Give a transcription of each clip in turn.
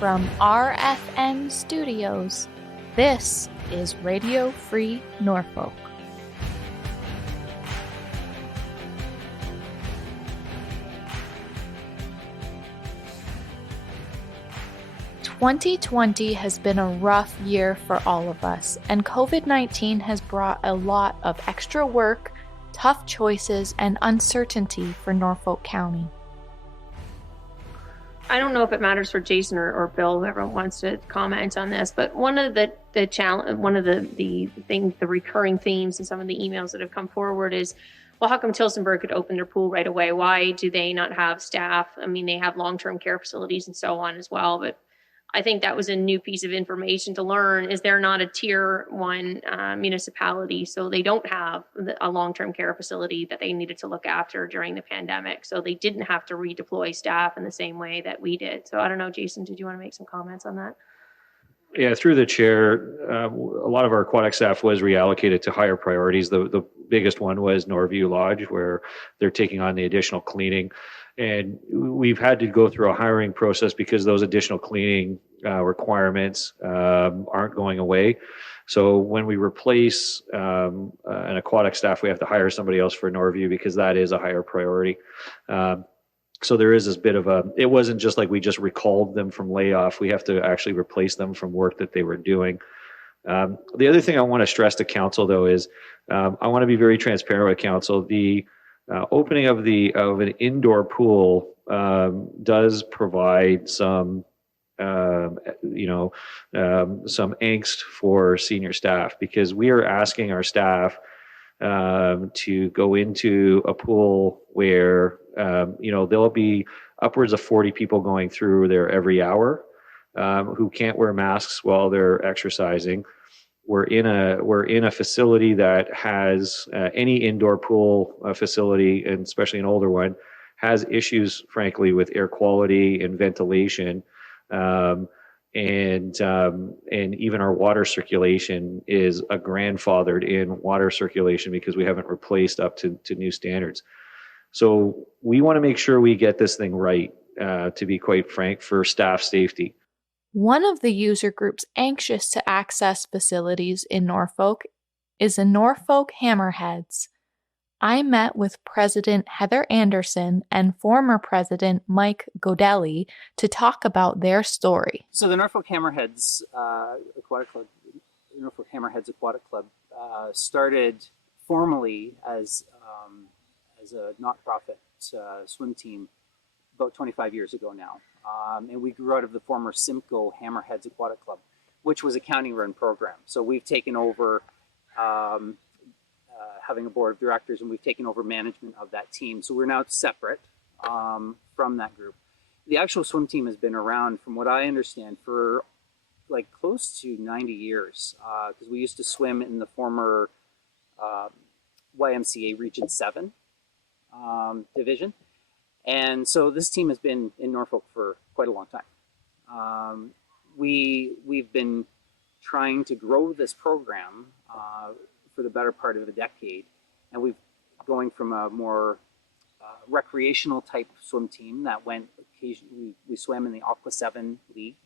From RFN Studios, this is Radio Free Norfolk. "2020 has been a rough year for all of us, and COVID-19 has brought a lot of extra work, tough choices, and uncertainty for Norfolk County." I don't know if it matters for Jason or Bill, whoever wants to comment on this, but one of the recurring themes in some of the emails that have come forward is, well, how come Tillsonburg could open their pool right away? Why do they not have staff? I mean, they have long-term care facilities and so on as well, but I think that was a new piece of information to learn. Is they're not a tier one municipality, so they don't have a long-term care facility that they needed to look after during the pandemic. So they didn't have to redeploy staff in the same way that we did. So I don't know, Jason, did you want to make some comments on that? Yeah, through the chair, a lot of our aquatic staff was reallocated to higher priorities. The biggest one was Norview Lodge, where they're taking on the additional cleaning. And we've had to go through a hiring process because those additional cleaning requirements aren't going away. So when we replace an aquatic staff, we have to hire somebody else for Norview because that is a higher priority. So there is this bit of it wasn't just like we just recalled them from layoff. We have to actually replace them from work that they were doing. The other thing I want to stress to council, though, is I want to be very transparent with council. The opening of an indoor pool does provide some angst for senior staff, because we are asking our staff to go into a pool where there'll be upwards of 40 people going through there every hour who can't wear masks while they're exercising. We're in a facility that has any indoor pool facility, and especially an older one, has issues, frankly, with air quality and ventilation, and even our water circulation is a grandfathered in water circulation because we haven't replaced up to new standards. So we want to make sure we get this thing right, to be quite frank, for staff safety. One of the user groups anxious to access facilities in Norfolk is the Norfolk Hammerheads. I met with President Heather Anderson and former President Mike Godelli to talk about their story. So the Norfolk Hammerheads Aquatic Club, Norfolk Hammerheads Aquatic Club, started formally as a not-profit swim team about 25 years ago now. And we grew out of the former Simcoe Hammerheads Aquatic Club, which was a county-run program. So we've taken over having a board of directors, and we've taken over management of that team. So we're now separate from that group. The actual swim team has been around, from what I understand, for like close to 90 years, because we used to swim in the former YMCA Region 7 division. And so this team has been in Norfolk for quite a long time. We've been trying to grow this program for the better part of a decade, and we've going from a more recreational type swim team that went occasionally. We swam in the Aqua 7 League,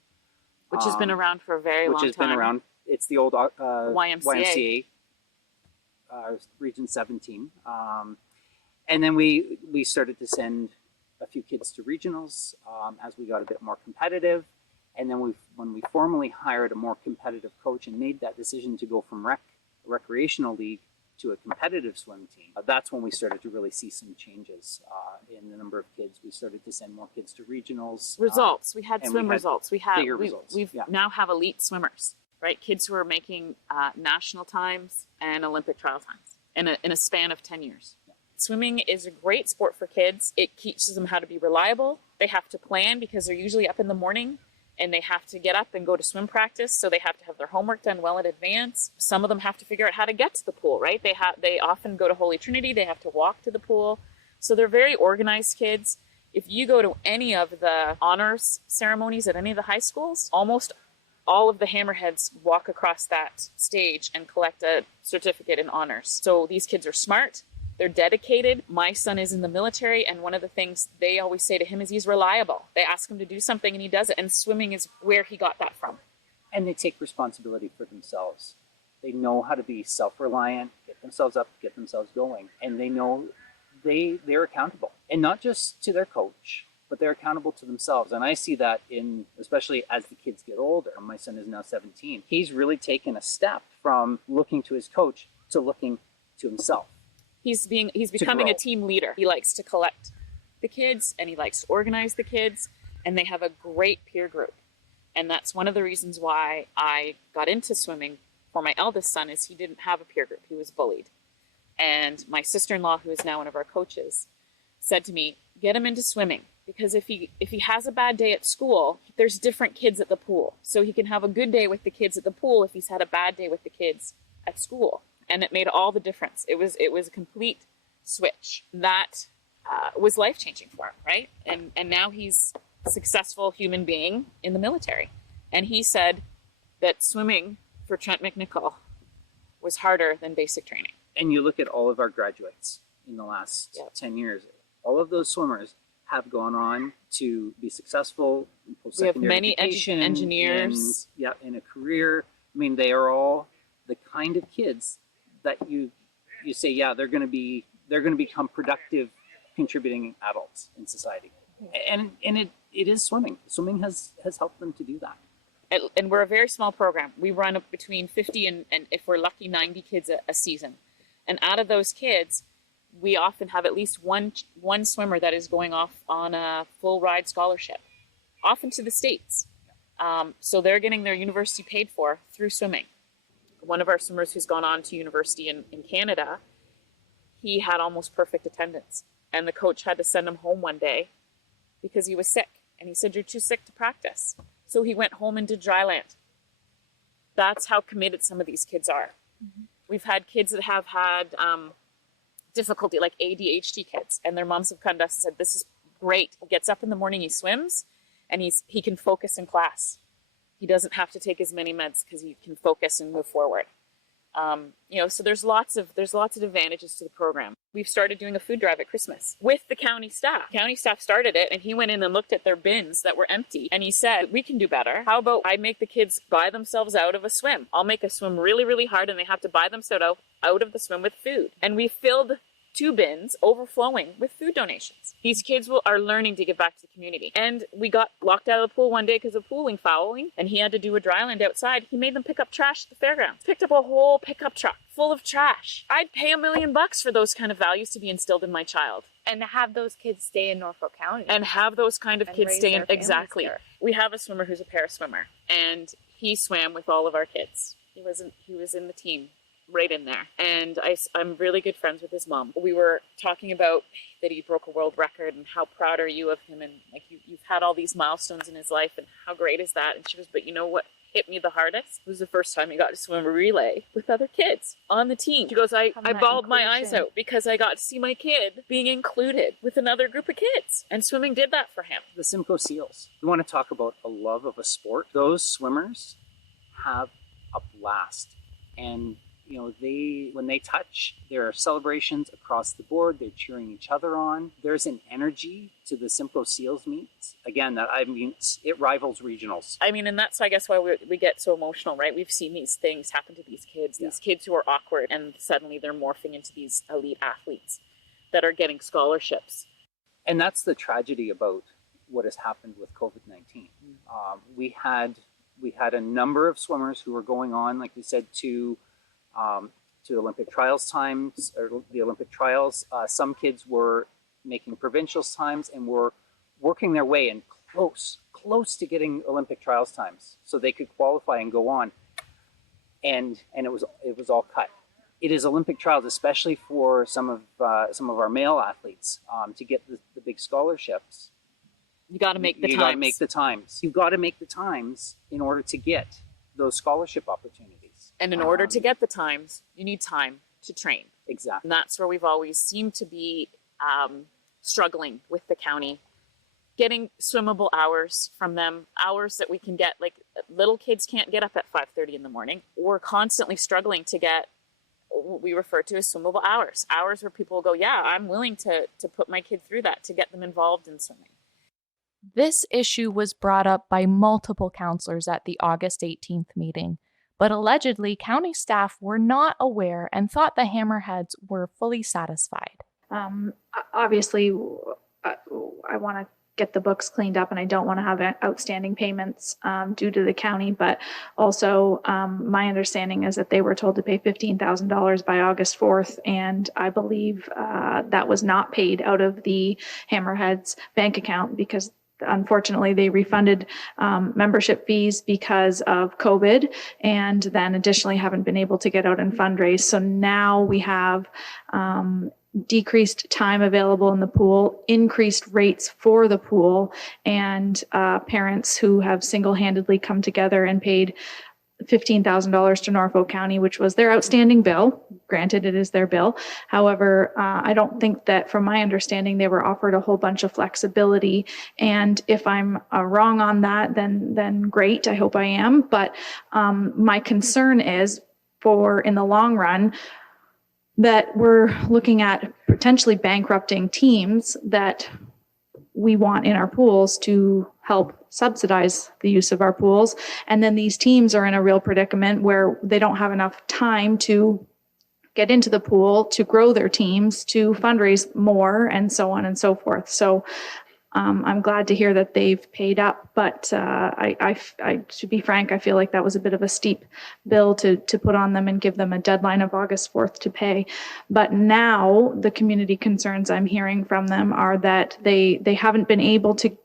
which has been around for a very long time. Which has been around. It's the old YMCA. Region 17. And then we started to send a few kids to regionals as we got a bit more competitive. And then when we formally hired a more competitive coach and made that decision to go from recreational league to a competitive swim team, that's when we started to really see some changes in the number of kids. We started to send more kids to regionals. Results. We had swim results. We results. Now have elite swimmers, right? Kids who are making national times and Olympic trial times in a span of 10 years. Swimming is a great sport for kids. It teaches them how to be reliable. They have to plan because they're usually up in the morning and they have to get up and go to swim practice. So they have to have their homework done well in advance. Some of them have to figure out how to get to the pool, right? They often go to Holy Trinity. They have to walk to the pool. So they're very organized kids. If you go to any of the honors ceremonies at any of the high schools, almost all of the Hammerheads walk across that stage and collect a certificate in honors. So these kids are smart. They're dedicated. My son is in the military, and one of the things they always say to him is he's reliable. They ask him to do something and he does it, and swimming is where he got that from. And they take responsibility for themselves. They know how to be self-reliant, get themselves up, get themselves going, and they know they're accountable. And not just to their coach, but they're accountable to themselves. And I see that especially as the kids get older. My son is now 17. He's really taken a step from looking to his coach to looking to himself. He's becoming a team leader. He likes to collect the kids and he likes to organize the kids, and they have a great peer group. And that's one of the reasons why I got into swimming for my eldest son, is he didn't have a peer group. He was bullied. And my sister-in-law, who is now one of our coaches, said to me, get him into swimming, because if he has a bad day at school, there's different kids at the pool. So he can have a good day with the kids at the pool if he's had a bad day with the kids at school. And it made all the difference. It was a complete switch. That was life-changing for him, right? And now he's a successful human being in the military. And he said that swimming for Trent McNichol was harder than basic training. And you look at all of our graduates in the last 10 years, all of those swimmers have gone on to be successful in post-secondary education, engineers. In a career. I mean, they are all the kind of kids that you say, they're going to become productive, contributing adults in society. And it is swimming. Swimming has helped them to do that. And we're a very small program. We run up between 50 and if we're lucky, 90 kids a season. And out of those kids, we often have at least one swimmer that is going off on a full ride scholarship, often to the States. So they're getting their university paid for through swimming. One of our swimmers who's gone on to university in Canada, he had almost perfect attendance. And the coach had to send him home one day because he was sick. And he said, you're too sick to practice. So he went home and did dry land. That's how committed some of these kids are. Mm-hmm. We've had kids that have had difficulty, like ADHD kids, and their moms have come to us and said, this is great. He gets up in the morning, he swims, and he can focus in class. He doesn't have to take as many meds because he can focus and move forward. So there's lots of advantages to the program. We've started doing a food drive at Christmas with the county staff. County staff started it, and he went in and looked at their bins that were empty, and he said, we can do better. How about I make the kids buy themselves out of a swim? I'll make a swim really, really hard, and they have to buy themselves out of the swim with food. And we filled 2 bins overflowing with food donations. These kids are learning to give back to the community. And we got locked out of the pool one day because of fouling, and he had to do a dry land outside. He made them pick up trash at the fairgrounds. Picked up a whole pickup truck full of trash. I'd pay $1 million for those kind of values to be instilled in my child. And to have those kids stay in Norfolk County. And have those kind of kids stay in, exactly. Here. We have a swimmer who's a para-swimmer, and he swam with all of our kids. He was in the team. Right in there. And I'm really good friends with his mom. We were talking about that he broke a world record and how proud are you of him, and like you've had all these milestones in his life and how great is that? And she goes, but you know what hit me the hardest? It was the first time he got to swim a relay with other kids on the team. She goes, I bawled my eyes out because I got to see my kid being included with another group of kids, and swimming did that for him. The Simcoe Seals. You want to talk about a love of a sport? Those swimmers have a blast, and when they touch, there are celebrations across the board. They're cheering each other on. There's an energy to the Simcoe Seals meets. Again, it rivals regionals. And that's, I guess, why we get so emotional, right? We've seen these things happen to these kids who are awkward, and suddenly they're morphing into these elite athletes that are getting scholarships. And that's the tragedy about what has happened with COVID-19. We had a number of swimmers who were going on, like we said, to Olympic trials times, or the Olympic trials. Some kids were making provincials times and were working their way in close to getting Olympic trials times so they could qualify and go on. And it was all cut. It is Olympic trials, especially for some of our male athletes, to get the big scholarships. You got to make the times. You got to make the times. You've got to make the times in order to get those scholarship opportunities. And in order to get the times, you need time to train. Exactly. And that's where we've always seemed to be struggling with the county, getting swimmable hours from them, hours that we can get. Like little kids can't get up at 5:30 in the morning. We're constantly struggling to get what we refer to as swimmable hours. Hours where people will go, yeah, I'm willing to put my kid through that, to get them involved in swimming. This issue was brought up by multiple counselors at the August 18th meeting, but allegedly county staff were not aware and thought the Hammerheads were fully satisfied. Obviously, I want to get the books cleaned up and I don't want to have outstanding payments due to the county, but also my understanding is that they were told to pay $15,000 by August 4th, and I believe that was not paid out of the Hammerheads bank account because unfortunately they refunded membership fees because of COVID, and then additionally haven't been able to get out and fundraise. So now we have decreased time available in the pool, increased rates for the pool, and parents who have single-handedly come together and paid $15,000 to Norfolk County, which was their outstanding bill. Granted, it is their bill. However, I don't think that, from my understanding, they were offered a whole bunch of flexibility. And if I'm wrong on that, then great. I hope I am. But my concern is, for in the long run, that we're looking at potentially bankrupting teams that we want in our pools to help subsidize the use of our pools. And then these teams are in a real predicament where they don't have enough time to get into the pool, to grow their teams, to fundraise more, and so on and so forth. So I'm glad to hear that they've paid up, but to be frank, I feel like that was a bit of a steep bill to put on them and give them a deadline of August 4th to pay. But now the community concerns I'm hearing from them are that they haven't been able to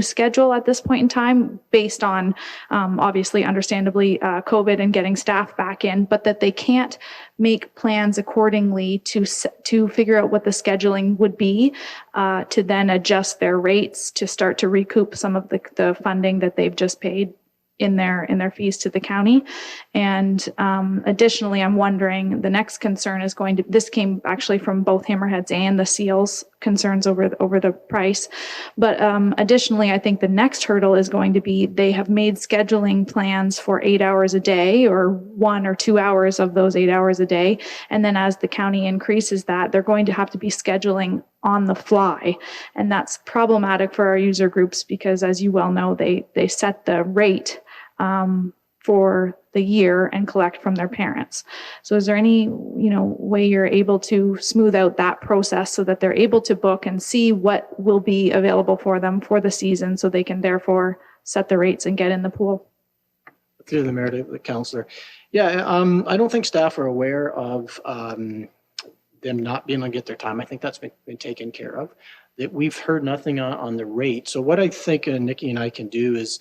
schedule at this point in time based on obviously understandably COVID and getting staff back in, but that they can't make plans accordingly to figure out what the scheduling would be to then adjust their rates to start to recoup some of the funding that they've just paid in their fees to the county. And additionally, I'm wondering, the next concern is this came actually from both Hammerheads and the Seals concerns over the price. But additionally, I think the next hurdle is going to be, they have made scheduling plans for 8 hours a day or 1 or 2 hours of those 8 hours a day. And then as the county increases that, they're going to have to be scheduling on the fly. And that's problematic for our user groups because, as you well know, they set the rate for the year and collect from their parents. So is there any, way you're able to smooth out that process so that they're able to book and see what will be available for them for the season, so they can therefore set the rates and get in the pool? Through the mayor to the councillor. Yeah, I don't think staff are aware of them not being able to get their time. I think that's been taken care of. That we've heard nothing on the rate. So what I think Nikki and I can do is,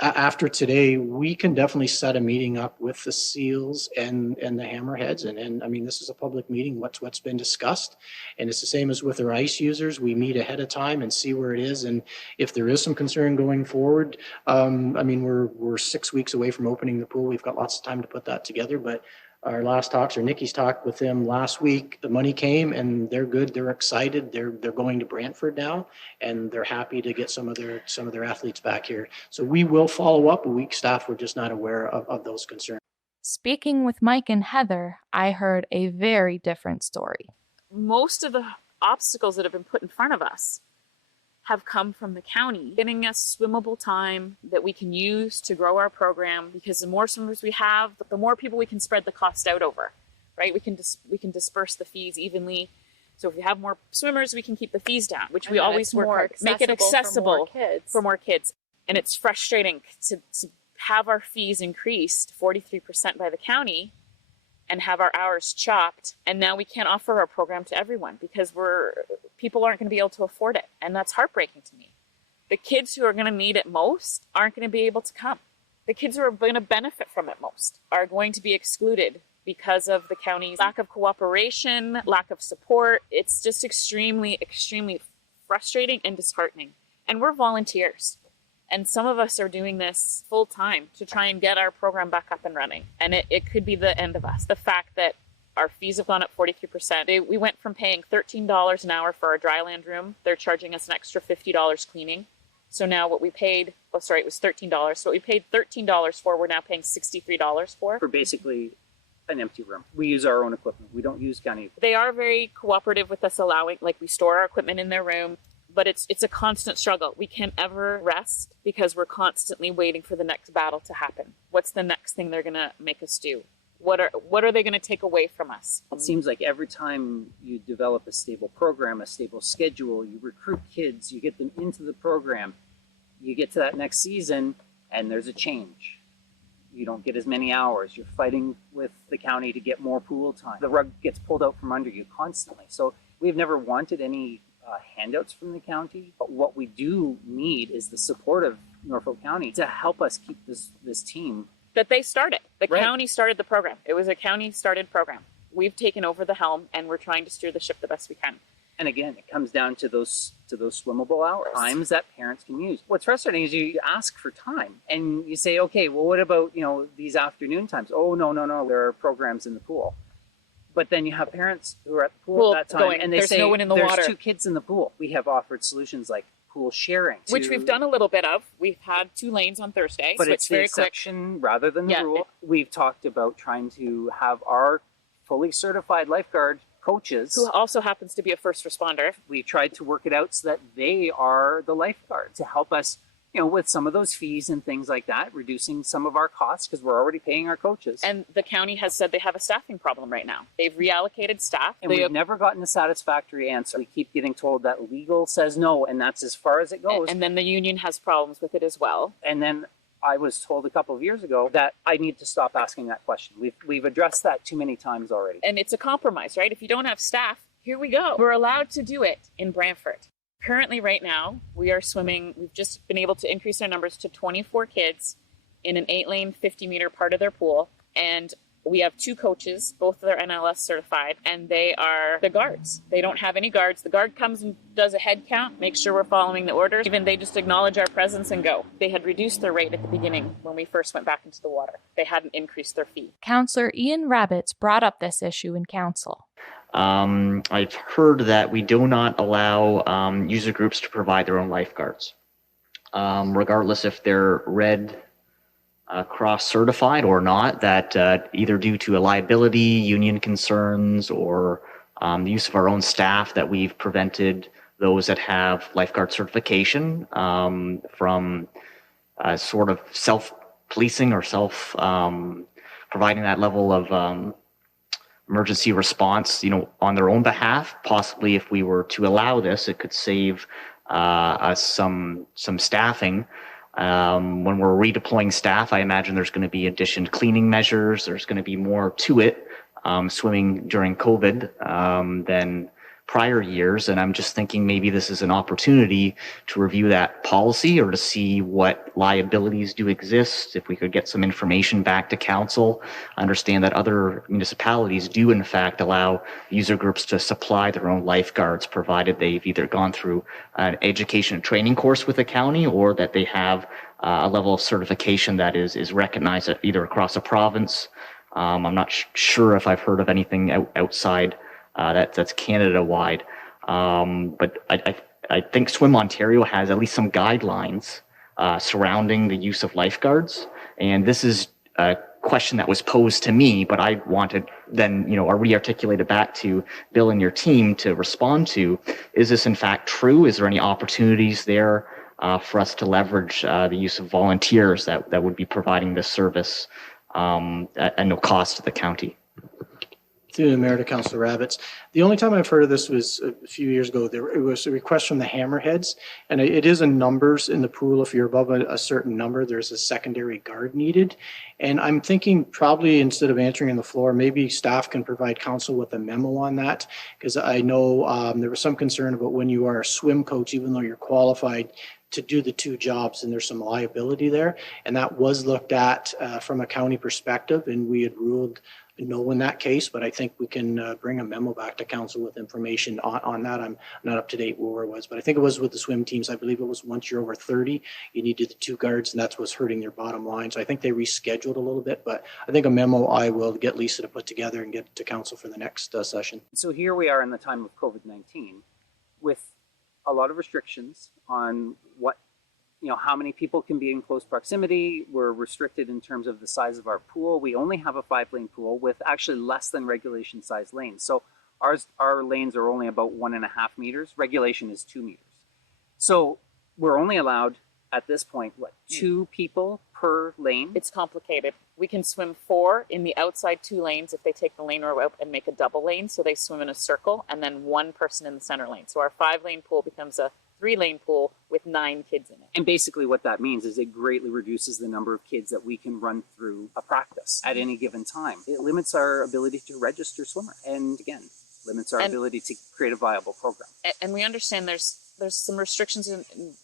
after today, we can definitely set a meeting up with the Seals and the Hammerheads. And I mean, this is a public meeting, what's been discussed. And it's the same as with our ice users. We meet ahead of time and see where it is. And if there is some concern going forward, I mean, we're 6 weeks away from opening the pool. We've got lots of time to put that together. But our last talks, or Nikki's talk with them last week, the money came and they're good. They're excited. They're going to Brantford now, and they're happy to get some of their athletes back here. So we will follow up. Staff were just not aware of those concerns. Speaking with Mike and Heather, I heard a very different story. Most of the obstacles that have been put in front of us have come from the county, getting us swimmable time that we can use to grow our program, because the more swimmers we have, the more people we can spread the cost out over, right? We can disperse the fees evenly. So if we have more swimmers, we can keep the fees down, which we always work hard. Make it accessible for more kids. And it's frustrating to have our fees increased 43% by the county and have our hours chopped, and now we can't offer our program to everyone because people aren't going to be able to afford it, and that's heartbreaking to me. The kids who are going to need it most aren't going to be able to come. The kids who are going to benefit from it most are going to be excluded because of the county's lack of cooperation, lack of support. It's just extremely, extremely frustrating and disheartening. And we're volunteers. And some of us are doing this full time to try and get our program back up and running. And it could be the end of us. The fact that our fees have gone up 43%. We went from paying $13 an hour for our dryland room. They're charging us an extra $50 cleaning. So now what we paid, it was $13. So what we paid $13 for, we're now paying $63 for. For basically an empty room. We use our own equipment. We don't use county. They are very cooperative with us, allowing, like, we store our equipment in their room, but it's a constant struggle. We can't ever rest because we're constantly waiting for the next battle to happen. What's the next thing they're going to make us do? What are they going to take away from us? It seems like every time you develop a stable program, a stable schedule, you recruit kids, you get them into the program, you get to that next season and there's a change. You don't get as many hours. You're fighting with the county to get more pool time. The rug gets pulled out from under you constantly. So we've never wanted any handouts from the county. But what we do need is the support of Norfolk County to help us keep this team. That they started. The Right. county started the program. It was a county-started program. We've taken over the helm, and we're trying to steer the ship the best we can. And again, it comes down to those swimmable hours, times that parents can use. What's frustrating is you ask for time and you say, okay, well, what about, these afternoon times? Oh, no, there are programs in the pool. But then you have parents who are at the pool at that time and they there's say, no one in the there's water. 2 kids in the pool. We have offered solutions like pool sharing. Which we've done a little bit of. We've had 2 lanes on Thursday, But so it's the very quick. exception rather than the Yeah. rule. We've talked about trying to have our fully certified lifeguard coaches, Who also happens to be a first responder. we tried to work it out so that they are the lifeguard to help us, with some of those fees and things like that, reducing some of our costs because we're already paying our coaches. And the county has said they have a staffing problem right now. They've reallocated staff. And we've never gotten a satisfactory answer. We keep getting told that legal says no, and that's as far as it goes. And then the union has problems with it as well. And then I was told a couple of years ago that I need to stop asking that question. We've addressed that too many times already. And it's a compromise, right? If you don't have staff, here we go. We're allowed to do it in Brantford. Currently, right now, we are swimming. We've just been able to increase our numbers to 24 kids in an 8-lane, 50-meter part of their pool. And we have 2 coaches, both of them are NLS certified, and they are the guards. They don't have any guards. The guard comes and does a head count, makes sure we're following the orders. Even they just acknowledge our presence and go. They had reduced their rate at the beginning when we first went back into the water. They hadn't increased their fee. Councillor Ian Rabbits brought up this issue in council. I've heard that we do not allow user groups to provide their own lifeguards, regardless if they're Red Cross certified or not, that either due to a liability, union concerns, or the use of our own staff, that we've prevented those that have lifeguard certification from sort of self-policing or providing that level of emergency response, on their own behalf. Possibly, if we were to allow this, it could save us some staffing. When we're redeploying staff, I imagine there's going to be additional cleaning measures. There's going to be more to it, swimming during COVID than prior years. And I'm just thinking maybe this is an opportunity to review that policy or to see what liabilities do exist. If we could get some information back to council, understand that other municipalities do in fact allow user groups to supply their own lifeguards, provided they've either gone through an education and training course with the county or that they have a level of certification that is recognized either across a province. I'm not sure if I've heard of anything outside that's Canada-wide. But I think Swim Ontario has at least some guidelines surrounding the use of lifeguards. And this is a question that was posed to me, but I wanted then, or re-articulated back to Bill and your team to respond to. Is this in fact true? Is there any opportunities there for us to leverage the use of volunteers that would be providing this service at no cost to the county? Through the mayor to Councillor Rabbits. The only time I've heard of this was a few years ago. It was a request from the Hammerheads, and it is in numbers in the pool. If you're above a certain number, there's a secondary guard needed. And I'm thinking probably instead of answering on the floor, maybe staff can provide council with a memo on that, because I know there was some concern about when you are a swim coach, even though you're qualified to do the 2 jobs, and there's some liability there. And that was looked at from a county perspective, and we had ruled no in that case, but I think we can bring a memo back to council with information on that. I'm not up to date where it was, but I think it was with the swim teams. I believe it was once you're over 30, you needed the 2 guards, and that's what's hurting their bottom line. So I think they rescheduled a little bit, but I think a memo I will get Lisa to put together and get to council for the next session. So here we are in the time of COVID-19 with a lot of restrictions on what how many people can be in close proximity. We're restricted in terms of the size of our pool. We only have a 5-lane pool with actually less than regulation size lanes. So our lanes are only about 1.5 meters. Regulation is 2 meters. So we're only allowed at this point, 2 people per lane? It's complicated. We can swim 4 in the outside 2 lanes if they take the lane row out and make a double lane. So they swim in a circle and then 1 person in the center lane. So our 5-lane pool becomes a 3-lane pool with 9 kids in it. And basically what that means is it greatly reduces the number of kids that we can run through a practice at any given time. It limits our ability to register swimmers. And again, limits our ability to create a viable program. And we understand there's some restrictions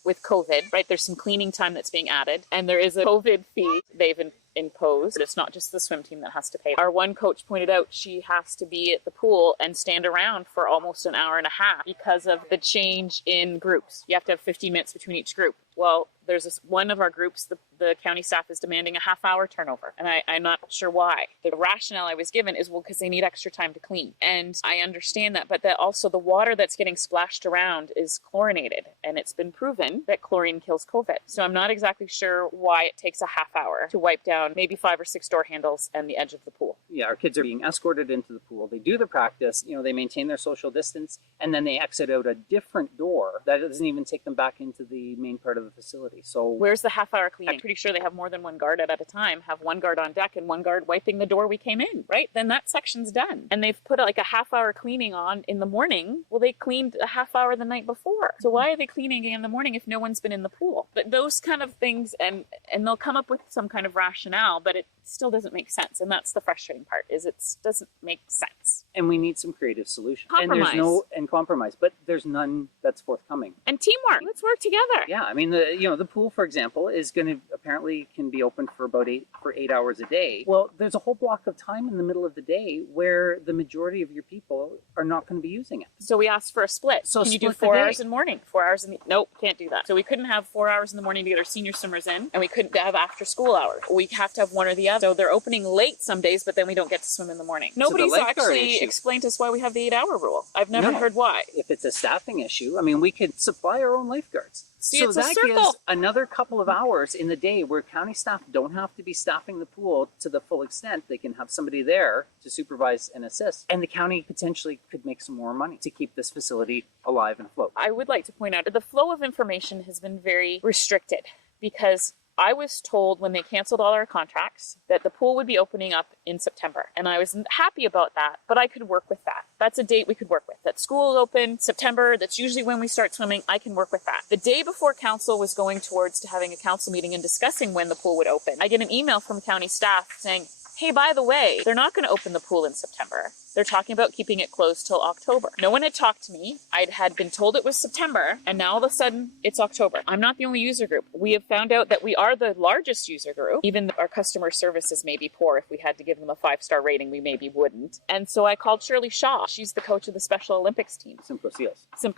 with COVID, right? There's some cleaning time that's being added, and there is a COVID fee they've imposed. It's not just the swim team that has to pay. Our one coach pointed out she has to be at the pool and stand around for almost an hour and a half because of the change in groups. You have to have 15 minutes between each group. Well, there's one of our groups, the county staff is demanding a half-hour turnover, and I'm not sure why. The rationale I was given is, well, because they need extra time to clean. And I understand that, but also the water that's getting splashed around is chlorinated, and it's been proven that chlorine kills COVID. So I'm not exactly sure why it takes a half hour to wipe down maybe 5 or 6 door handles and the edge of the pool. Yeah, our kids are being escorted into the pool. They do the practice, they maintain their social distance, and then they exit out a different door that doesn't even take them back into the main part of the facility. So where's the half-hour cleaning? I'm pretty sure they have more than one guard at a time, have one guard on deck and one guard wiping the door we came in, right? Then that section's done. And they've put like a half-hour cleaning on in the morning. Well, they cleaned a half hour the night before. So why are they cleaning in the morning if no one's been in the pool? But those kind of things, and they'll come up with some kind of rationale, but it still doesn't make sense. And that's the frustrating part, is it doesn't make sense. And we need some creative solutions. Compromise. And compromise, but there's none that's forthcoming. And teamwork. Let's work together. Yeah, I mean, the pool, for example, is going to apparently can be open for about 8 hours a day. Well, there's a whole block of time in the middle of the day where the majority of your people are not going to be using it. So we asked for a split. So can you do 4 hours in the morning, 4 hours in the... Nope, can't do that. So we couldn't have 4 hours in the morning to get our senior swimmers in, and we couldn't have after school hours. We have to have one or the other. So they're opening late some days, but then we don't get to swim in the morning. Nobody's actually explained to us why we have the 8-hour rule. I've never heard why. If it's a staffing issue, I mean, we could supply our own lifeguards. See, so it's a that circle. gives another couple of hours in the day where county staff don't have to be staffing the pool to the full extent. They can have somebody there to supervise and assist. And the county potentially could make some more money to keep this facility alive and afloat. I would like to point out that the flow of information has been very restricted, because I was told when they canceled all our contracts that the pool would be opening up in September. And I was happy about that, but I could work with that. That's a date we could work with. That school is open September. That's usually when we start swimming. I can work with that. The day before council was going towards to having a council meeting and discussing when the pool would open, I get an email from county staff saying, hey, by the way, they're not going to open the pool in September. They're talking about keeping it closed till October. No one had talked to me. I had been told it was September, and now all of a sudden it's October. I'm not the only user group. We have found out that we are the largest user group. Even our customer services may be poor. If we had to give them a 5-star rating, we maybe wouldn't. And so I called Shirley Shaw. She's the coach of the Special Olympics team. Simcoe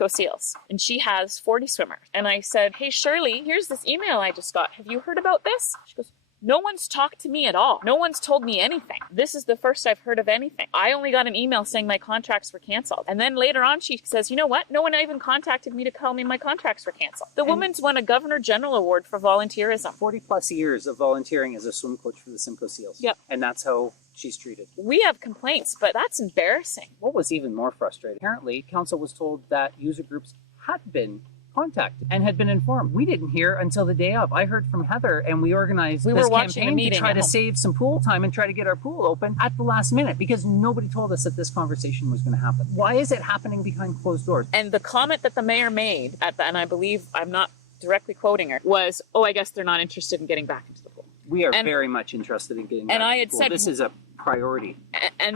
Seals. And she has 40 swimmers. And I said, hey, Shirley, here's this email I just got. Have you heard about this? She goes, no one's talked to me at all. No one's told me anything. This is the first I've heard of anything. I only got an email saying my contracts were canceled. And then later on she says, you know what? No one even contacted me to tell me my contracts were canceled. The woman's won a Governor General Award for volunteerism. 40 plus years of volunteering as a swim coach for the Simcoe Seals. Yep. And that's how she's treated. We have complaints, but that's embarrassing. What was even more frustrating, apparently council was told that user groups had been contacted and had been informed. We didn't hear until the day of. I heard from Heather, and we organized this campaign to try to save some pool time and try to get our pool open at the last minute, because nobody told us that this conversation was going to happen. Why is it happening behind closed doors? And the comment that the mayor made and I believe, I'm not directly quoting her, was, oh, I guess they're not interested in getting back into the pool. We are very much interested in getting back into the pool. And I had said, this is a priority,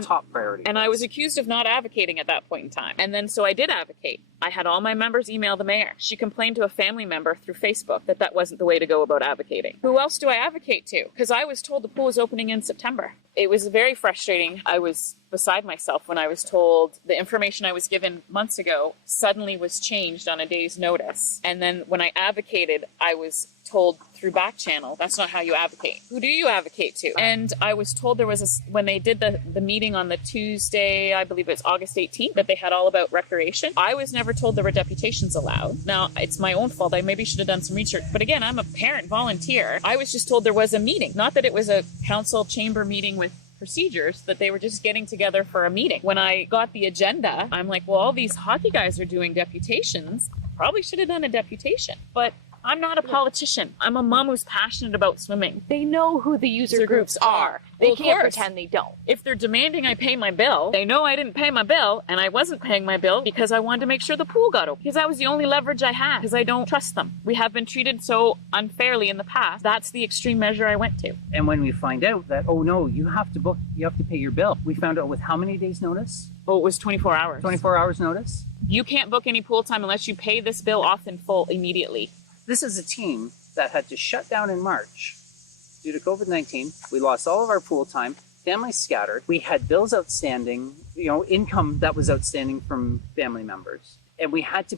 top priority. And I was accused of not advocating at that point in time. And then so I did advocate. I had all my members email the mayor. She complained to a family member through Facebook that wasn't the way to go about advocating. Who else do I advocate to? Because I was told the pool was opening in September. It was very frustrating. I was beside myself when I was told the information I was given months ago suddenly was changed on a day's notice. And then when I advocated, I was told through back channel, that's not how you advocate. Who do you advocate to? And I was told there was when they did the meeting on the Tuesday, I believe it's August 18th, that they had all about recreation. I was never told there were deputations allowed. Now, it's my own fault. I maybe should have done some research. But again, I'm a parent volunteer. I was just told there was a meeting, not that it was a council chamber meeting with procedures, that they were just getting together for a meeting. When I got the agenda, I'm like, well, all these hockey guys are doing deputations. Probably should have done a deputation. But I'm not a politician. I'm a mom who's passionate about swimming. They know who the user groups are. They Well, of can't course. pretend they don't. If they're demanding I pay my bill, they know I didn't pay my bill, and I wasn't paying my bill because I wanted to make sure the pool got open. Because that was the only leverage I had, because I don't trust them. We have been treated so unfairly in the past. That's the extreme measure I went to. And when we find out that, oh no, you have to pay your bill, we found out with how many days notice? Oh, it was 24 hours. 24 hours notice? You can't book any pool time unless you pay this bill off in full immediately. This is a team that had to shut down in March due to COVID-19. We lost all of our pool time, families scattered. We had bills outstanding, income that was outstanding from family members. And we had to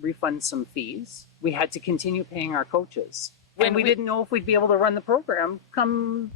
refund some fees. We had to continue paying our coaches. And we didn't know if we'd be able to run the program come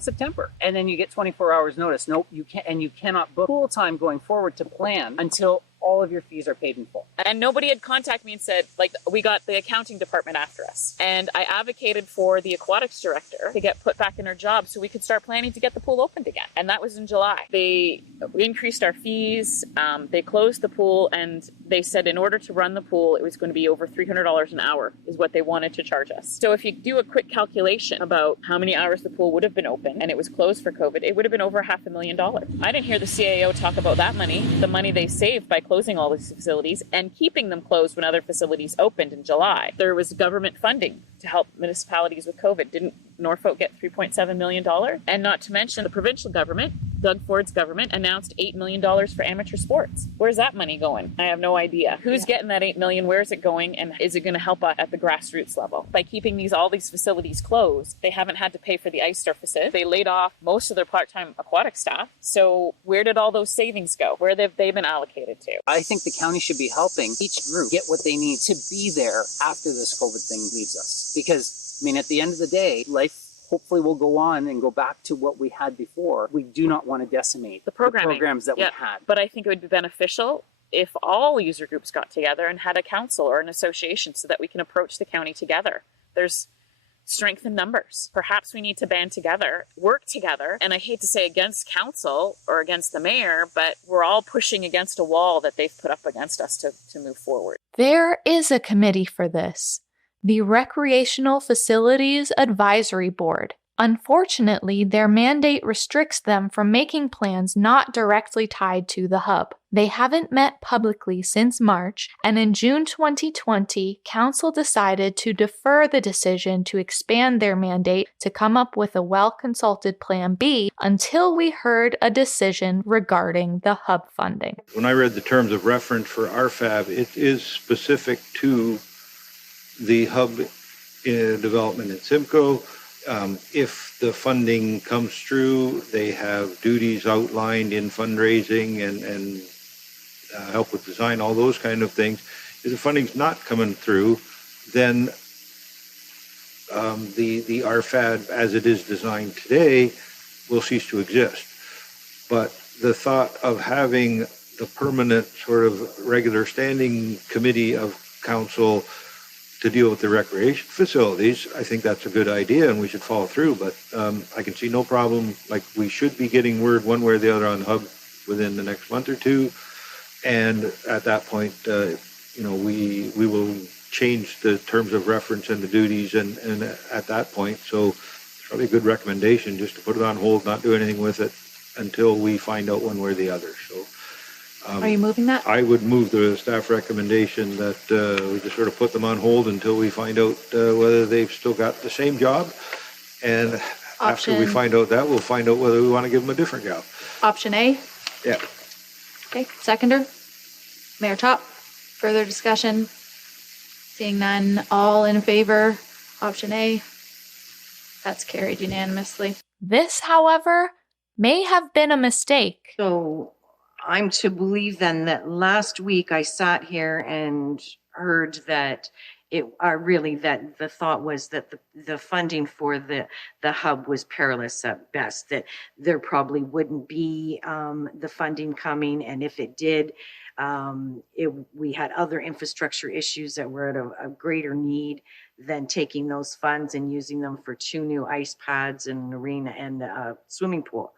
September. And then you get 24 hours notice. Nope, you can't, and you cannot book pool time going forward to plan until all of your fees are paid in full. And nobody had contacted me and said, we got the accounting department after us. And I advocated for the aquatics director to get put back in her job so we could start planning to get the pool opened again. And that was in July. They increased our fees, they closed the pool, and they said in order to run the pool, it was going to be over $300 an hour is what they wanted to charge us. So if you do a quick calculation about how many hours the pool would have been open and it was closed for COVID, it would have been over $500,000. I didn't hear the CAO talk about that money, the money they saved by closing all these facilities and keeping them closed when other facilities opened in July. There was government funding to help municipalities with COVID. Didn't Norfolk get $3.7 million? And not to mention the provincial government, Doug Ford's government, announced $8 million for amateur sports. Where's that money going? I have no idea. Who's getting that $8 million? Where is it going? And is it going to help at the grassroots level? By keeping all these facilities closed, they haven't had to pay for the ice surfaces. They laid off most of their part-time aquatic staff. So where did all those savings go? Where have they been allocated to? I think the county should be helping each group get what they need to be there after this COVID thing leaves us. Because, at the end of the day, life hopefully will go on and go back to what we had before. We do not want to decimate the programs that we had. But I think it would be beneficial if all user groups got together and had a council or an association so that we can approach the county together. There's strength in numbers. Perhaps we need to band together, work together, and I hate to say against council or against the mayor, but we're all pushing against a wall that they've put up against us to move forward. There is a committee for this, the Recreational Facilities Advisory Board. Unfortunately, their mandate restricts them from making plans not directly tied to the hub. They haven't met publicly since March, and in June 2020, Council decided to defer the decision to expand their mandate to come up with a well-consulted Plan B until we heard a decision regarding the hub funding. When I read the terms of reference for RFAB, it is specific to the hub development in Simcoe. If the funding comes through, they have duties outlined in fundraising and help with design, all those kind of things. If the funding's not coming through, then the RFAD, as it is designed today, will cease to exist. But the thought of having the permanent sort of regular standing committee of council to deal with the recreation facilities, I think that's a good idea and we should follow through. But I can see no problem. We should be getting word one way or the other on the hub within the next month or two. And at that point, we will change the terms of reference and the duties and at that point. So it's probably a good recommendation just to put it on hold, not do anything with it until we find out one way or the other. So. Are you moving that? I would move the staff recommendation that we just sort of put them on hold until we find out whether they've still got the same job. And after we find out that, we'll find out whether we want to give them a different job. Option A? Yeah. Okay, seconder? Mayor Top, further discussion? Seeing none, all in favor? Option A? That's carried unanimously. This, however, may have been a mistake. So I'm to believe then that last week I sat here and heard that that the thought was that the funding for the hub was perilous at best, that there probably wouldn't be the funding coming, and if it did, we had other infrastructure issues that were at a greater need than taking those funds and using them for 2 new ice pads and an arena and a swimming pool.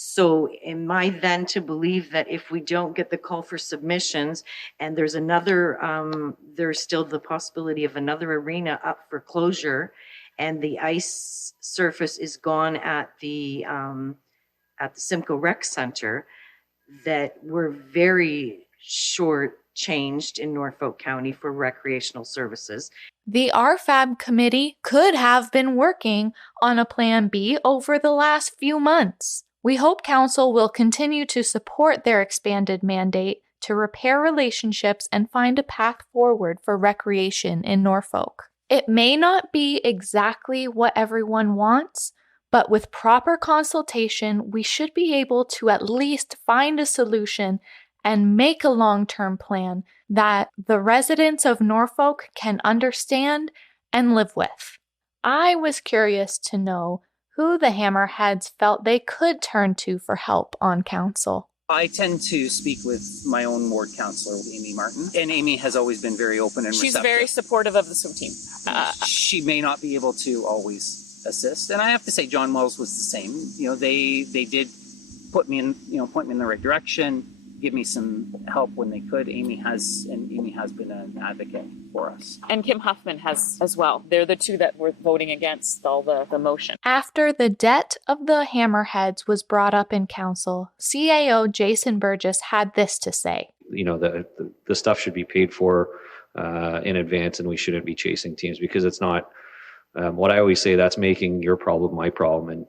So am I then to believe that if we don't get the call for submissions and there's there's still the possibility of another arena up for closure and the ice surface is gone at the Simcoe Rec Center, that we're very short-changed in Norfolk County for recreational services? The RFAB committee could have been working on a Plan B over the last few months. We hope Council will continue to support their expanded mandate to repair relationships and find a path forward for recreation in Norfolk. It may not be exactly what everyone wants, but with proper consultation, we should be able to at least find a solution and make a long-term plan that the residents of Norfolk can understand and live with. I was curious to know who the Hammerheads felt they could turn to for help on council. I tend to speak with my own ward councillor, Amy Martin, and Amy has always been very open and receptive. She's very supportive of the swim team. She may not be able to always assist, and I have to say John Wells was the same. You know, they did put me in, point me in the right direction, give me some help when they could. Amy has been an advocate for us. And Kim Huffman has as well. They're the two that were voting against all the motion. After the debt of the Hammerheads was brought up in council, CAO Jason Burgess had this to say. The stuff should be paid for in advance, and we shouldn't be chasing teams, because it's not, what I always say, that's making your problem my problem, and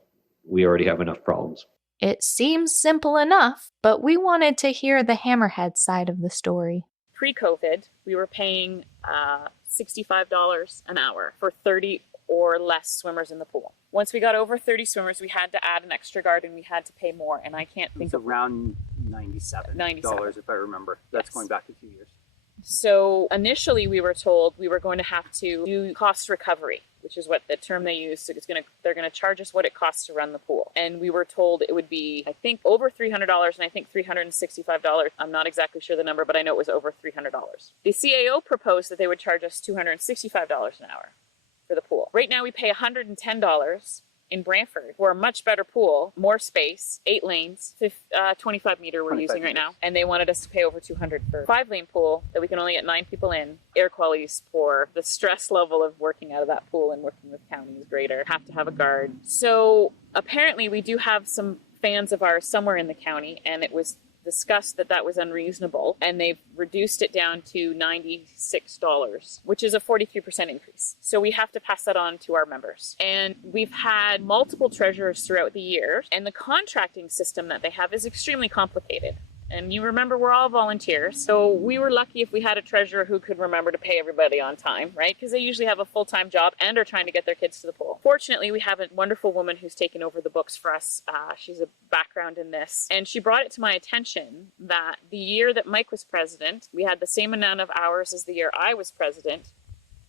we already have enough problems. It seems simple enough, but we wanted to hear the Hammerhead side of the story. Pre-COVID, we were paying $65 an hour for 30 or less swimmers in the pool. Once we got over 30 swimmers, we had to add an extra guard and we had to pay more. And I can't think of around $97 if I remember. That's going back a few years. So initially we were told we were going to have to do cost recovery, which is what the term they use. So they're going to charge us what it costs to run the pool. And we were told it would be, I think, over $300 and I think $365. I'm not exactly sure the number, but I know it was over $300. The CAO proposed that they would charge us $265 an hour for the pool. Right now we pay $110 in Brantford for a much better pool, more space, 8 lanes, 25 meter we're using right now. And they wanted us to pay over $200 for a 5-lane pool that we can only get 9 people in. Air quality is poor. The stress level of working out of that pool and working with county is greater. Have to have a guard. So apparently we do have some fans of ours somewhere in the county, and it was discussed that was unreasonable, and they've reduced it down to $96, which is a 43% increase. So we have to pass that on to our members. And we've had multiple treasurers throughout the year, and the contracting system that they have is extremely complicated. And you remember, we're all volunteers. So we were lucky if we had a treasurer who could remember to pay everybody on time, right? Because they usually have a full-time job and are trying to get their kids to the pool. Fortunately, we have a wonderful woman who's taken over the books for us. She's a background in this. And she brought it to my attention that the year that Mike was president, we had the same amount of hours as the year I was president,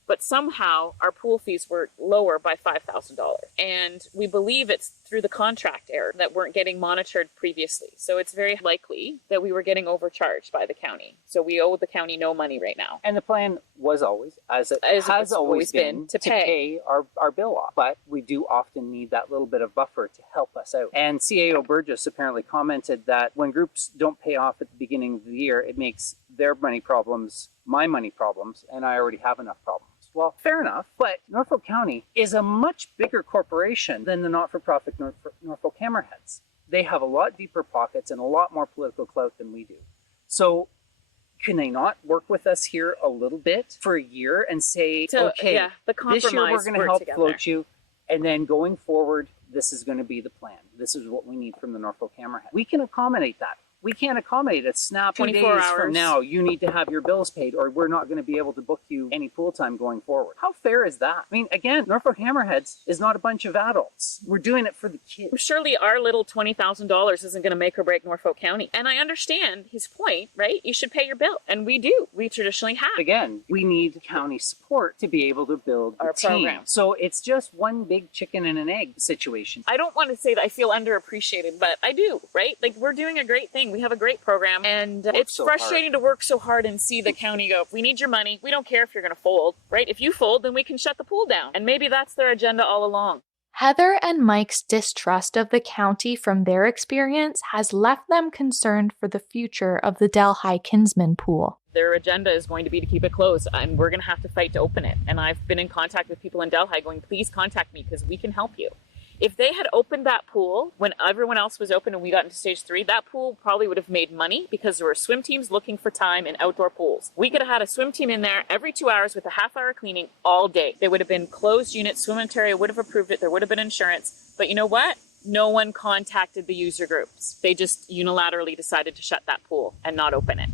but somehow our pool fees were lower by $5,000. And we believe it's through the contract error that weren't getting monitored previously. So it's very likely that we were getting overcharged by the county. So we owe the county no money right now. And the plan was always, as it has always been, to pay our bill off. But we do often need that little bit of buffer to help us out. And CAO Burgess apparently commented that when groups don't pay off at the beginning of the year, it makes their money problems my money problems, and I already have enough problems. Well, fair enough, but Norfolk County is a much bigger corporation than the not-for-profit Norfolk Hammerheads. They have a lot deeper pockets and a lot more political clout than we do. So can they not work with us here a little bit for a year and say, okay, this year we're going to help float you, and then going forward, this is going to be the plan. This is what we need from the Norfolk Hammerhead. We can accommodate that. we can't accommodate it. Snap 24 days hours from now, you need to have your bills paid or we're not going to be able to book you any pool time going forward. How fair is that? I mean, again, Norfolk Hammerheads is not a bunch of adults. We're doing it for the kids. Surely our little $20,000 isn't going to make or break Norfolk County. And I understand his point, right? You should pay your bill. And we do. We traditionally have. Again, we need county support to be able to build Our the team. program. So it's just one big chicken and an egg situation. I don't want to say that I feel underappreciated, but I do, right? Like, we're doing a great thing. We have a great program. And it's so frustrating to work so hard and see the county go, we need your money. We don't care if you're going to fold, right? If you fold, then we can shut the pool down. And maybe that's their agenda all along. Heather and Mike's distrust of the county from their experience has left them concerned for the future of the Delhi Kinsman Pool. Their agenda is going to be to keep it closed, and we're going to have to fight to open it. And I've been in contact with people in Delhi going, please contact me because we can help you. If they had opened that pool when everyone else was open and we got into stage 3, that pool probably would have made money because there were swim teams looking for time in outdoor pools. We could have had a swim team in there every 2 hours with a half-hour cleaning all day. They would have been closed units. Swim Ontario would have approved it. There would have been insurance. But you know what? No one contacted the user groups. They just unilaterally decided to shut that pool and not open it.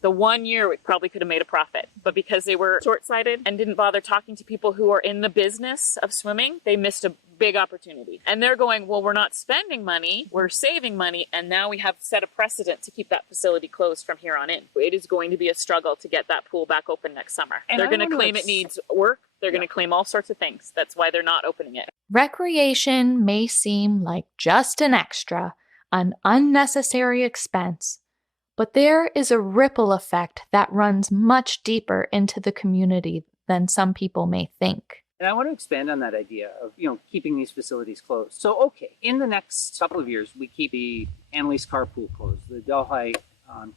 The 1 year we probably could have made a profit, but because they were short-sighted and didn't bother talking to people who are in the business of swimming, they missed a big opportunity. And they're going, well, we're not spending money, we're saving money, and now we have set a precedent to keep that facility closed from here on in. It is going to be a struggle to get that pool back open next summer. And they're I going to wanna claim it needs work. They're going to claim all sorts of things. That's why they're not opening it. Recreation may seem like just an extra, an unnecessary expense, but there is a ripple effect that runs much deeper into the community than some people may think. And I want to expand on that idea of, keeping these facilities closed. So, okay, in the next couple of years, we keep the Annalise Carr Pool closed, the Delhi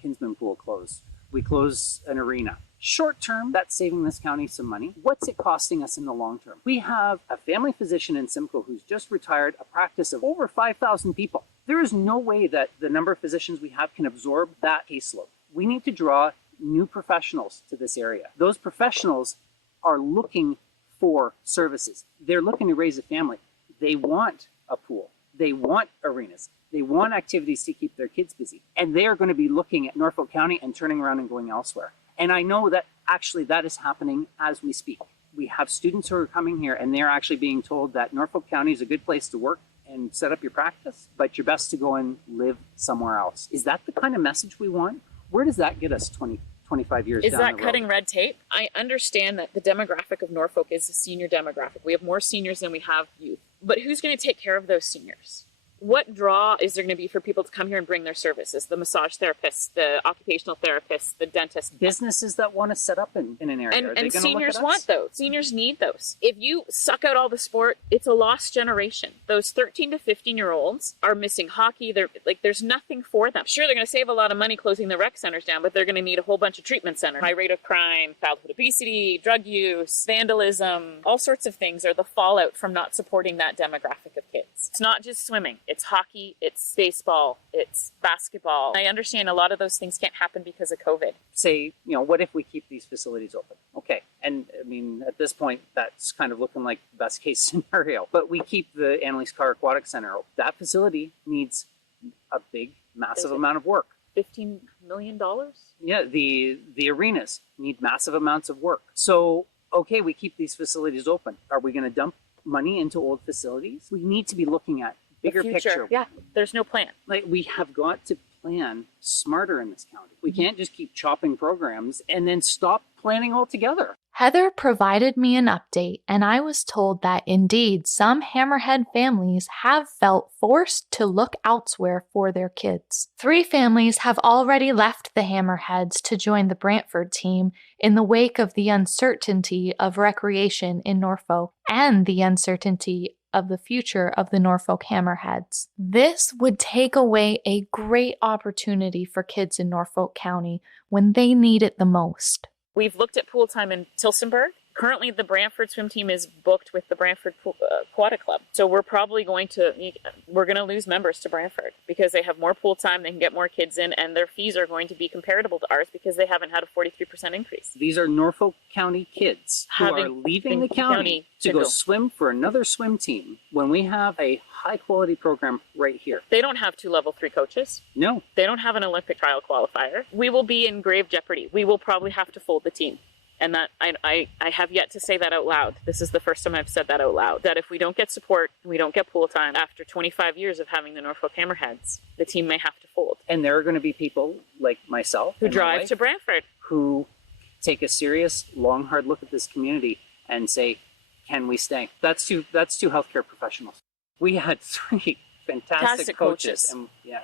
Kinsman Pool closed. We close an arena. Short term, that's saving this county some money. What's it costing us in the long term? We have a family physician in Simcoe who's just retired, a practice of over 5,000 people. There is no way that the number of physicians we have can absorb that caseload. We need to draw new professionals to this area. Those professionals are looking for services. They're looking to raise a family. They want a pool. They want arenas. They want activities to keep their kids busy. And they are going to be looking at Norfolk County and turning around and going elsewhere. And I know that actually that is happening as we speak. We have students who are coming here and they're actually being told that Norfolk County is a good place to work and set up your practice, but you're best to go and live somewhere else. Is that the kind of message we want? Where does that get us 25 years down the road? Is that cutting red tape? I understand that the demographic of Norfolk is a senior demographic. We have more seniors than we have youth. But who's going to take care of those seniors? What draw is there going to be for people to come here and bring their services? The massage therapists, the occupational therapists, the dentists. Businesses that want to set up in an area. And seniors want those. Seniors need those. If you suck out all the sport, it's a lost generation. Those 13 to 15-year-olds are missing hockey. There's nothing for them. Sure, they're going to save a lot of money closing the rec centers down, but they're going to need a whole bunch of treatment centers. High rate of crime, childhood obesity, drug use, vandalism, all sorts of things are the fallout from not supporting that demographic of kids. It's not just swimming. It's hockey, it's baseball, it's basketball. I understand a lot of those things can't happen because of COVID. Say, what if we keep these facilities open? Okay. And I mean, at this point, that's kind of looking like the best case scenario. But we keep the Annalise Carr Aquatic Center open. That facility needs a big, massive amount of work. $15 million? Yeah, the arenas need massive amounts of work. So, okay, we keep these facilities open. Are we going to dump money into old facilities? We need to be looking at bigger picture. Yeah, there's no plan. We have got to plan smarter in this county. We can't just keep chopping programs and then stop planning altogether. Heather provided me an update, and I was told that indeed some Hammerhead families have felt forced to look elsewhere for their kids. 3 families have already left the Hammerheads to join the Brantford team in the wake of the uncertainty of recreation in Norfolk and the uncertainty of the future of the Norfolk Hammerheads. This would take away a great opportunity for kids in Norfolk County when they need it the most. We've looked at pool time in Tillsonburg, Currently, the Brantford swim team is booked with the Brantford Aquatic Club. So we're probably going to lose members to Brantford because they have more pool time, they can get more kids in, and their fees are going to be comparable to ours because they haven't had a 43% increase. These are Norfolk County kids who are leaving the county to go swim for another swim team when we have a high quality program right here. They don't have 2 level 3 coaches. No. They don't have an Olympic trial qualifier. We will be in grave jeopardy. We will probably have to fold the team. And that I have yet to say that out loud. This is the first time I've said that out loud. That if we don't get support, we don't get pool time, after 25 years of having the Norfolk Hammerheads, the team may have to fold. And there are going to be people like myself who drive to Brantford, who take a serious, long, hard look at this community and say, can we stay? That's two healthcare professionals. We had 3 fantastic coaches.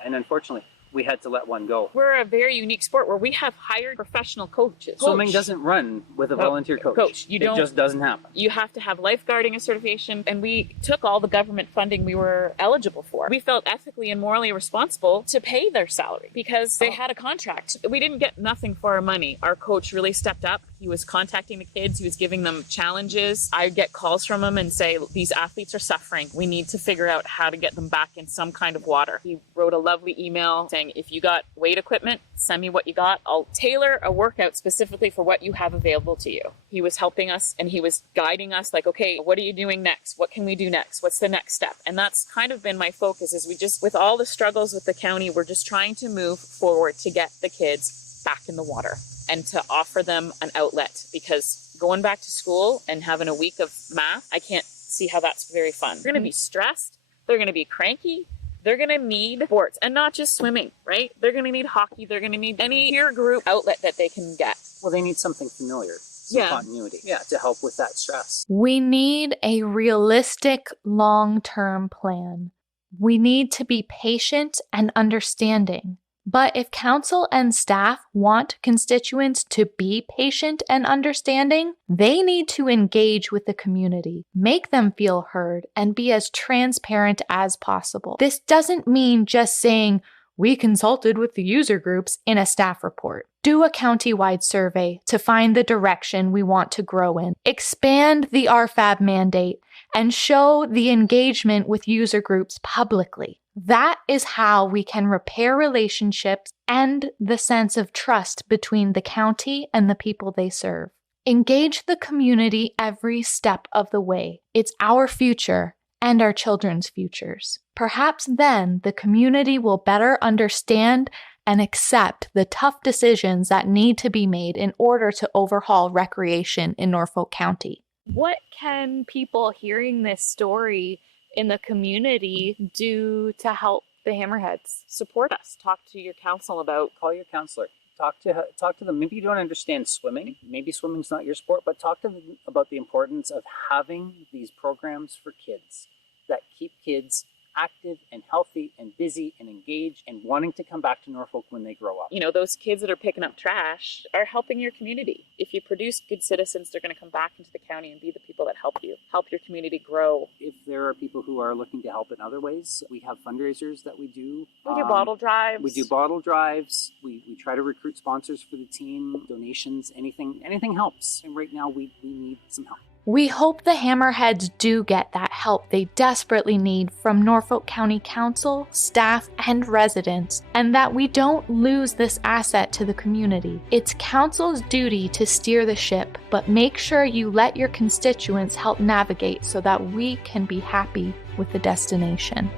And unfortunately, we had to let one go. We're a very unique sport where we have hired professional coaches. Swimming doesn't run with a volunteer coach. It just doesn't happen. You have to have lifeguarding certification, and we took all the government funding we were eligible for. We felt ethically and morally responsible to pay their salary because they had a contract. We didn't get nothing for our money. Our coach really stepped up. He was contacting the kids. He was giving them challenges. I'd get calls from him and say, these athletes are suffering. We need to figure out how to get them back in some kind of water. He wrote a lovely email saying, if you got weight equipment, send me what you got. I'll tailor a workout specifically for what you have available to you. He was helping us and he was guiding us like, okay, what are you doing next? What can we do next? What's the next step? And that's kind of been my focus, is with all the struggles with the county, we're just trying to move forward to get the kids back in the water and to offer them an outlet, because going back to school and having a week of math, I can't see how that's very fun. They're going to be stressed. They're going to be cranky. They're going to need sports, and not just swimming, right? They're going to need hockey. They're going to need any peer group outlet that they can get. Well, they need something familiar, some continuity, to help with that stress. We need a realistic long-term plan. We need to be patient and understanding. But if council and staff want constituents to be patient and understanding, they need to engage with the community, make them feel heard, and be as transparent as possible. This doesn't mean just saying, we consulted with the user groups in a staff report. Do a county-wide survey to find the direction we want to grow in. Expand the RFAB mandate and show the engagement with user groups publicly. That is how we can repair relationships and the sense of trust between the county and the people they serve. Engage the community every step of the way. It's our future and our children's futures. Perhaps then the community will better understand and accept the tough decisions that need to be made in order to overhaul recreation in Norfolk County. What can people hearing this story in the community do to help the Hammerheads? Support us. Talk to your council about. Call your counselor. Talk to them. Maybe you don't understand swimming. Maybe swimming's not your sport, but talk to them about the importance of having these programs for kids that keep kids active and healthy and busy and engaged and wanting to come back to Norfolk when they grow up. You know, those kids that are picking up trash are helping your community. If you produce good citizens, they're going to come back into the county and be the people that help you, help your community grow. If there are people who are looking to help in other ways, we have fundraisers that we do. We do bottle drives. We do bottle drives. We try to recruit sponsors for the team, donations, anything helps. And right now we need some help. We hope the Hammerheads do get that help they desperately need from Norfolk County Council, staff, and residents, and that we don't lose this asset to the community. It's Council's duty to steer the ship, but make sure you let your constituents help navigate so that we can be happy with the destination.